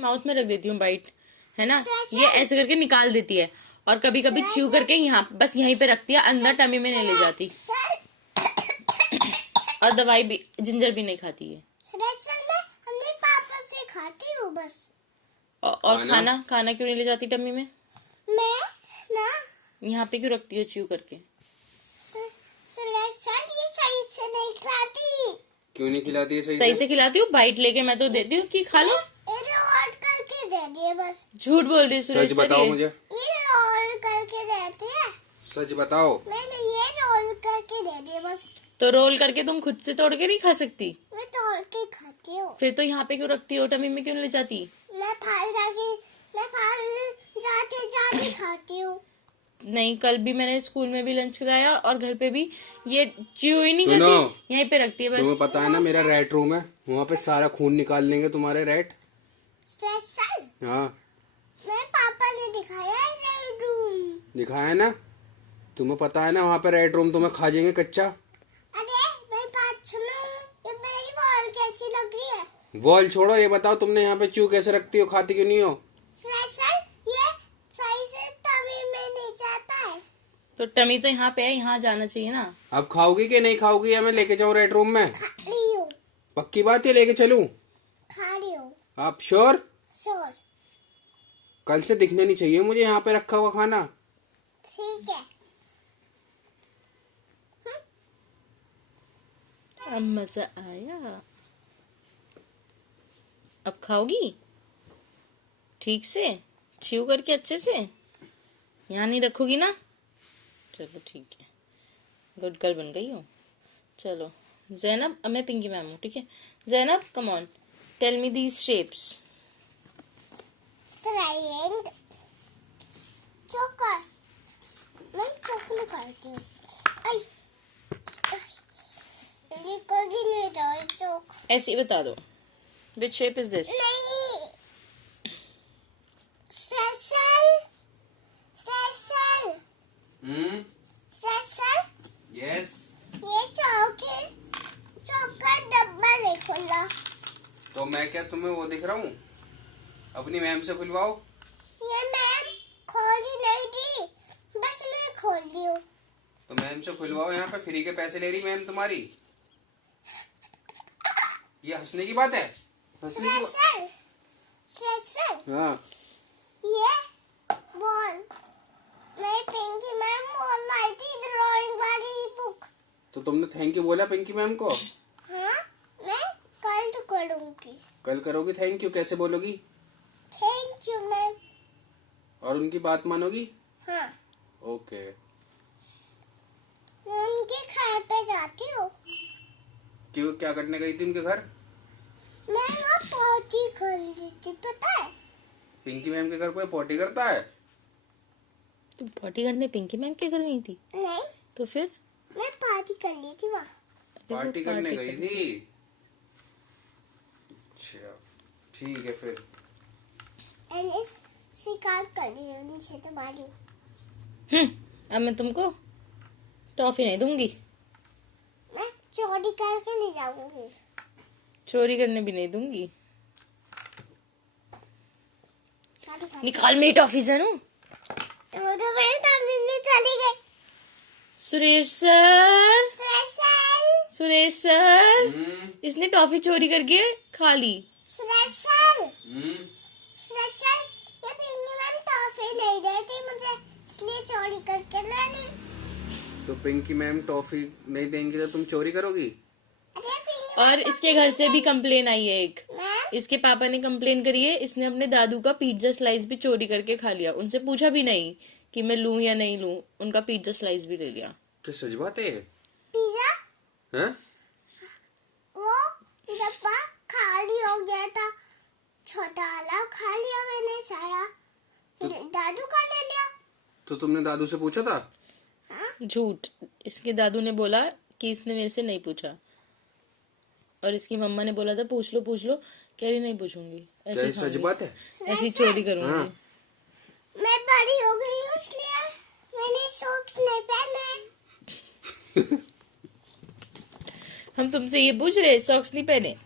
Mouth में रख देती हूँ बाइट, है ना। ये ऐसे करके निकाल देती है और कभी कभी च्यू करके यहाँ बस यहीं पे रखती है, अंदर टमी में नहीं ले जाती। और दवाई भी, जिंजर भी नहीं खाती है। मैं पापा से खाती हूँ बस। और खाना क्यों नहीं ले जाती टमी में? मैं ना यहाँ पे क्यों रखती हो च्यू करके? ये सही से नहीं खिलाती। क्यों नहीं खिलाती है? सही से खिलाती हूँ, बाइट लेके मैं तो देती हूँ कि खा लो। रोल करके दे दिए बस। झूठ बोल रही सुरेश। सच बताओ मुझे। ये रोल करके देती है। सच बताओ। मैंने ये रोल करके दे दिए बस। तो रोल करके तुम खुद से तोड़ के नहीं खा सकती? मैं तोड़ के खाती हूँ। फिर तो यहाँ पे क्यों रखती हो? टमी में क्यों नहीं ले जाती? मैं फल जाके खाती हूँ। नहीं, कल भी मैंने स्कूल में भी लंच कराया और घर पे भी ये च्यू ही नहीं करती, यहीं पे रखती है बस। तुम्हें पता है ना मेरा रेट रूम है, वहाँ पे सारा खून निकाल लेंगे तुम्हारे रेट। हाँ, मैं पापा ने दिखाया है रेड रूम। दिखाया है ना, तुम्हें पता है ना वहाँ पे रेड रूम तुम्हें खा जाएंगे कच्चा। अरे मेरी बात सुनो, ये मेरी वॉल कैसी लग रही है? वॉल छोड़ो, ये बताओ तुमने यहाँ पे च्यू कैसे रखती हो, खाती क्यों नहीं हो? ये सही से टमी में नहीं जाता है। तो टमी तो यहाँ पे है, यहाँ जाना चाहिए ना। अब खाओगी कि नहीं खाओगी, या मैं लेके जाऊँ रेड रूम में? खा रही हूँ। पक्की बात है, लेके चलूं? खा रही हूँ। आप श्योर? श्योर। कल से दिखने नहीं चाहिए मुझे यहाँ पे रखा हुआ खाना। ठीक है। अब मजा आया। अब खाओगी ठीक से, च्यू करके अच्छे से, यहाँ नहीं रखोगी ना? चलो ठीक है, गुड गर्ल बन गई हो। चलो ज़ैनब, अब मैं पिंकी मैम हूँ, ठीक है। Zainab come on, tell me these shapes. Triangle, चौकर। मैं चौकर करती हूँ। ये कभी नहीं था चौक। ऐसे ही बता दो, विच शेप इज दिस? नहीं, यस। ये चौका डब्बा नहीं खुला। तो मैं क्या तुम्हें वो दिख रहा हूँ? अपनी मैम से खुलवाओ। ये मैम खोली नहीं थी, बस मैं खोल दी हूँ। तो मैम से खुलवाओ, यहाँ पे फ्री के पैसे ले रही मैम तुम्हारी। ये हंसने की बात है? हंसने की बात? हाँ। ये बॉल मैं पिंकी मैम बोल लाई थी, ड्राइंग वाली बुक। तो तुमने थैंक यू बोला पिंकी मैम को? हाँ, मैं कल तो करूँगी। कल करोगी थैंक यू? कैसे बोलोगी? Thank you ma'am. और उनकी बात मानोगी? हाँ। ओके। मैं उनके घर पे जाती हूँ। क्यों, क्या करने गई थी उनके घर? मैं वहाँ पॉटी कर ली थी, पता है? पिंकी मैम के घर कोई पॉटी करता है? तुम पॉटी करने पिंकी मैम के घर गई थी? नहीं, तो फिर? मैं पार्टी कर ली थी वहाँ। पार्टी करने गई थी? अच्छा ठीक है फिर। शिकायत कर रही हूँ उनसे तुम्हारी। अब मैं तुमको टॉफी नहीं दूंगी। मैं चोरी करके ले जाऊंगी। चोरी करने भी नहीं दूंगी। निकाल मेरी टॉफी से नू। वो तो मेरे टॉफी में चली गई। सुरेश सर, सुरेश सर, इसने टॉफी चोरी करके खा ली। सुरेश सर, ये पिंकी मैम टॉफी नहीं देती मुझे, इसलिए चोरी करके ले ली। तो पिंकी मैम टॉफी नहीं देंगी तो तुम चोरी करोगी? और इसके घर से भी कंप्लेन आई है एक। मैम, इसके पापा ने कंप्लेन करी है, इसने अपने दादू का पिज्जा स्लाइस भी चोरी करके खा लिया। उनसे पूछा भी नहीं कि मैं लूं या नहीं लूं, उनका पिज्जा स्लाइस भी ले लिया। क्या सच बात है? पिज्जा हैं? वो डब्बा खाली हो गया था, छोटा वाला खा लिया मैंने सारा, फिर दादू का ले लिया। तो तुमने दादू से पूछा था? झूठ, इसके दादू ने बोला कि इसने मेरे से नहीं पूछा, और इसकी मम्मा ने बोला था पूछ लो, कह रही नहीं पूछूंगी, ऐसे सच बात है? ऐसी चोरी करूंगी। हाँ। मैं बड़ी हो गई हूँ इसलिए मैंने सॉक्स नहीं पहने। हम तुमसे ये पूछ रहे सॉक्स नहीं पहने?